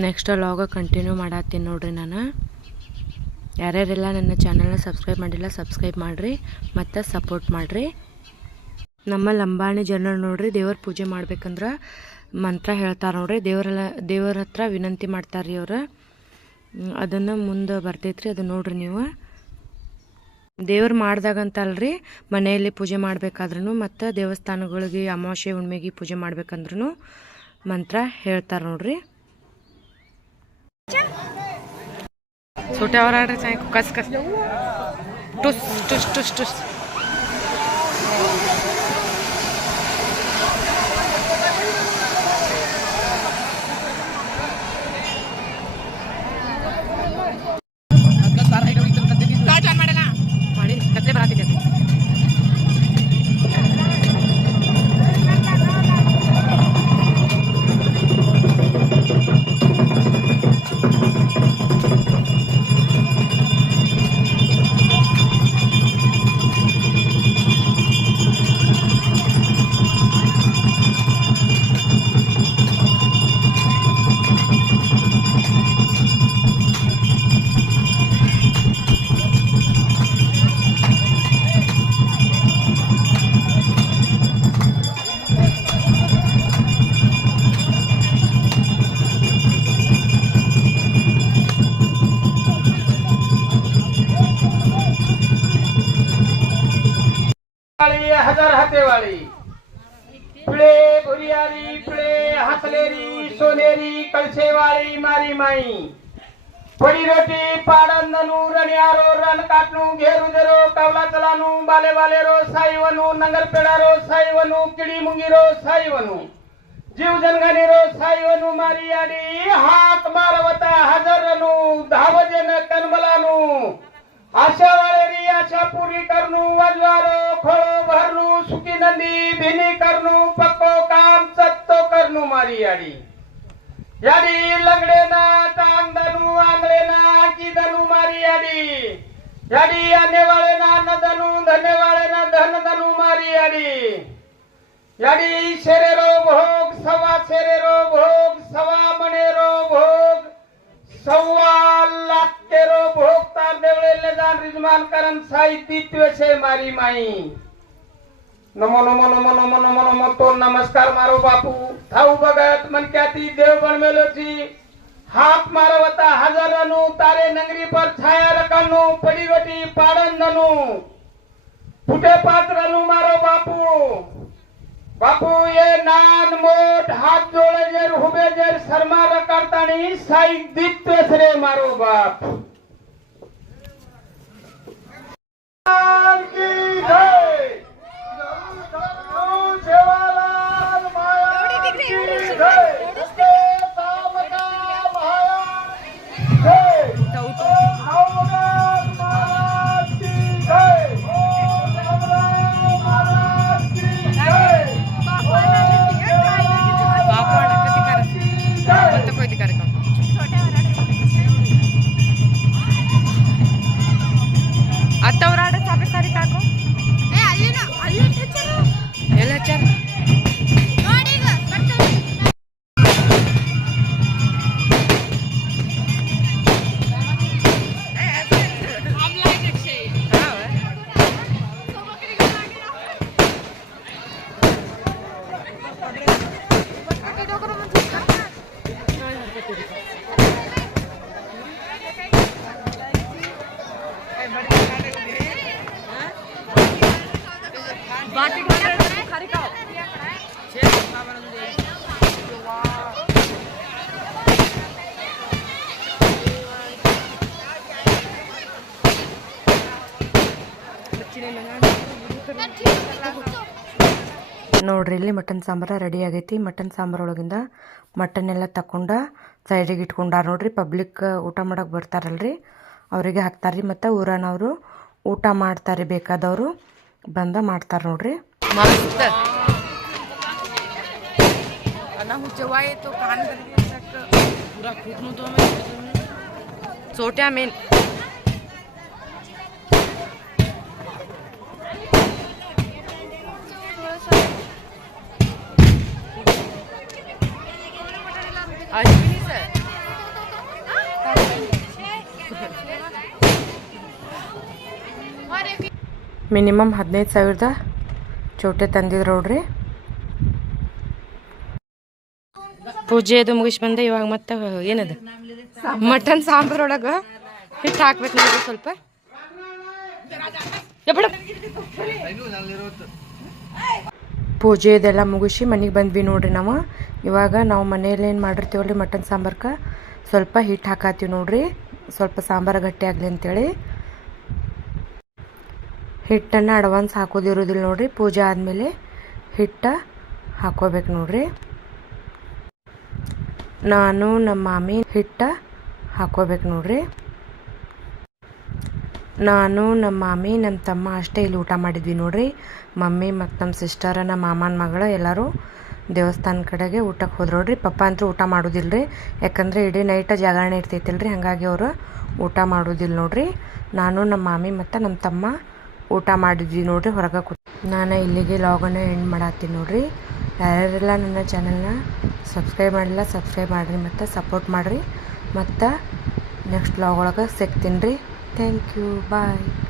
Next ಲಾಗ continue ಮಾಡತ್ತೀನಿ ನೋಡಿರಿ ನಾನು. ಯಾರ್ಯಾರೆಲ್ಲ ನನ್ನ ಚಾನಲ್ನ ಸಬ್ಸ್ಕ್ರೈಬ್ ಮಾಡಿಲ್ಲ ಸಬ್ಸ್ಕ್ರೈಬ್ ಮಾಡಿರಿ, ಮತ್ತು ಸಪೋರ್ಟ್ ಮಾಡಿರಿ. ನಮ್ಮ ಲಂಬಾಣಿ ಜನರು ನೋಡ್ರಿ, ದೇವ್ರ ಪೂಜೆ ಮಾಡ್ಬೇಕಂದ್ರೆ ಮಂತ್ರ ಹೇಳ್ತಾರೆ ನೋಡ್ರಿ. ದೇವರೆಲ್ಲ, ದೇವರ ಹತ್ರ ವಿನಂತಿ ಮಾಡ್ತಾರೆ ರೀ ಅವ್ರು ಅದನ್ನು ಮುಂದೆ ಬರ್ತೈತ್ರಿ, ಅದು ನೋಡ್ರಿ ನೀವು. ದೇವ್ರು ಮಾಡ್ದಾಗಂತಲ್ರಿ ಮನೆಯಲ್ಲಿ ಪೂಜೆ ಮಾಡ್ಬೇಕಾದ್ರೂ ಮತ್ತು ದೇವಸ್ಥಾನಗಳಿಗೆ ಅಮಾವಾಸ್ಯೆ ಹುಣ್ಮೆಗೆ ಪೂಜೆ ಮಾಡ್ಬೇಕಂದ್ರೂ ಮಂತ್ರ ಹೇಳ್ತಾರೆ ನೋಡ್ರಿ. छोट्यावर आणायचं आहे कस कस टुस टुस टुस टुस. हजार हातेवाळी पिळे भुरियारी पिळे हातलेरी सोनेरी कळसेवाळी मारी माई पडी रोटी पाडन ननू रणियारो रण काटणू घेरू देरो कावला चलानू बाले बाले रो साई वनू नंगर पेडा रो साई वनू किडी मुंगी रो साई वनू. जीव जनगणी रो साई वनू मारी आडी हा! સુકી નંદી ભીની કરનું પક્કો કામ સત્તો કરનું મારી આડી યાડી લંગડેના ટાંગદનું આંગળેના કીદનું મારી યાડી યાડી આનેવાળેના નદનું ધનેવાળેના ધનદનું મારી યાડી યાડી શેરેરો ભોગ સવા શેરેરો ભોગ સવા મણેરો ભોગ સવા લાખેરો ભોગ તાર દેવળે લેદાન રિજમાન કરન સાહિત્ય છે મારી માઈ નમો નમો નમો નમો નમો નમો તો નમસ્કાર મારો બાપુ. થાઉ ભગત, મન ક્યાંથી દેવ બનમેલો છી? હાથ મારો વતા હાજરનું, તારે નંગરી પર છાયા રકમનું, પડી રોટી પાડંદનું ફૂટે પાત્રનું મારો બાપુ. બાપુ, એ નાન મોટ હાથ જોડે જેર હુબે જેર શર્મા રકારતાની સાઈ દિત્ય શ્રે મારો બાપ. કી જય Jawa. ನೋಡ್ರಿ ಇಲ್ಲಿ ಮಟನ್ ಸಾಂಬಾರ ರೆಡಿ ಆಗೈತಿ. ಮಟನ್ ಸಾಂಬಾರೊಳಗಿಂದ ಮಟನ್ ಎಲ್ಲ ತಕೊಂಡ ಸೈಡಿಗೆ ಇಟ್ಕೊಂಡಾರ ನೋಡ್ರಿ ಪಬ್ಲಿಕ್ ಊಟ ಮಾಡಕ್ಕೆ ಬರ್ತಾರಲ್ರಿ ಅವರಿಗೆ ಹಾಕ್ತಾರ್ರಿ ಮತ್ತು ಊರನವರು ಊಟ ಮಾಡ್ತಾರೆ ಬೇಕಾದವರು ಬಂದ ಮಾಡ್ತಾರೆ ನೋಡ್ರಿ ಮಸ್ತ್ जेव्हा येतो कान ಮಿನಿಮಮ್ ಹದಿನೈದು ಸಾವಿರದ ಚೌಟೆ ತಂದಿದ್ರು ನೋಡ್ರಿ. ಪೂಜೆ ಅದು ಮುಗಿಸಿ ಬಂದೆ ಇವಾಗ ಮತ್ತೆ ಏನದು? ಮಟನ್ ಸಾಂಬಾರೊಳಗೆ ಹಿಟ್ಟು ಹಾಕ್ಬೇಕು ನೋಡ್ರಿ ಸ್ವಲ್ಪ. ಪೂಜೆ ಇದೆಲ್ಲ ಮುಗಿಸಿ ಮನೆಗೆ ಬಂದ್ವಿ ನೋಡ್ರಿ ನಾವು. ಇವಾಗ ನಾವು ಮನೇಲಿ ಏನು ಮಾಡಿರ್ತೀವಲ್ರಿ, ಮಟನ್ ಸಾಂಬಾರ್ಕ? ಸ್ವಲ್ಪ ಹಿಟ್ಟು ಹಾಕಾತೀವಿ ನೋಡ್ರಿ. ಸ್ವಲ್ಪ ಸಾಂಬಾರು ಗಟ್ಟಿ ಆಗಲಿ ಅಂತೇಳಿ. ಹಿಟ್ಟನ್ನು ಅಡ್ವಾನ್ಸ್ ಹಾಕೋದಿರೋದಿಲ್ಲ ನೋಡ್ರಿ, ಪೂಜೆ ಆದಮೇಲೆ ಹಿಟ್ಟ ಹಾಕೋಬೇಕು ನೋಡ್ರಿ. ನಾನು, ನಮ್ಮ ಮಾಮಿ ಹಿಟ್ಟ ಹಾಕೋಬೇಕು ನೋಡ್ರಿ. ನಾನು, ನಮ್ಮ ಮಾಮಿ ನಮ್ಮ ತಮ್ಮ ಅಷ್ಟೇ ಇಲ್ಲಿ ಊಟ ಮಾಡಿದ್ವಿ ನೋಡ್ರಿ. ಮಮ್ಮಿ ಮತ್ತು ನಮ್ಮ ಸಿಸ್ಟರ ನಮ್ಮ ಮಾಮನ ಮಗಳು ಎಲ್ಲರೂ ದೇವಸ್ಥಾನ ಕಡೆಗೆ ಊಟಕ್ಕೆ ಹೋದ್ರು ನೋಡ್ರಿ. ಪಪ್ಪ ಅಂತೂ ಊಟ ಮಾಡೋದಿಲ್ಲ ರೀ ಯಾಕಂದರೆ ಇಡೀ ನೈಟ ಜಾಗರಣೆ ಇರ್ತೈತಿಲ್ಲ ರೀ ಹಾಗಾಗಿ ಅವರು ಊಟ ಮಾಡೋದಿಲ್ಲ ನೋಡ್ರಿ. ನಾನು, ನಮ್ಮ ಮಾಮಿ ಮತ್ತು ನಮ್ಮ ತಮ್ಮ ಊಟ ಮಾಡಿದ್ವಿ ನೋಡ್ರಿ ಹೊರಗೆ ಕೂತ್ ನಾನು ಇಲ್ಲಿಗೆ ಲಾಗನ್ನು ಎಂಡ್ ಮಾಡತ್ತೀನಿ ನೋಡ್ರಿ. ಯಾರ್ಯಾರೆಲ್ಲ ನನ್ನ ಚಾನಲ್ನ ಸಬ್ಸ್ಕ್ರೈಬ್ ಮಾಡಿಲ್ಲ ಸಬ್ಸ್ಕ್ರೈಬ್ ಮಾಡಿರಿ ಮತ್ತು ಸಪೋರ್ಟ್ ಮಾಡಿರಿ. ಮತ್ತು ನೆಕ್ಸ್ಟ್ ಲಾಗ್ ಒಳಗೆ ಸಿಗ್ತೀನಿ ರೀ. Thank you. Bye.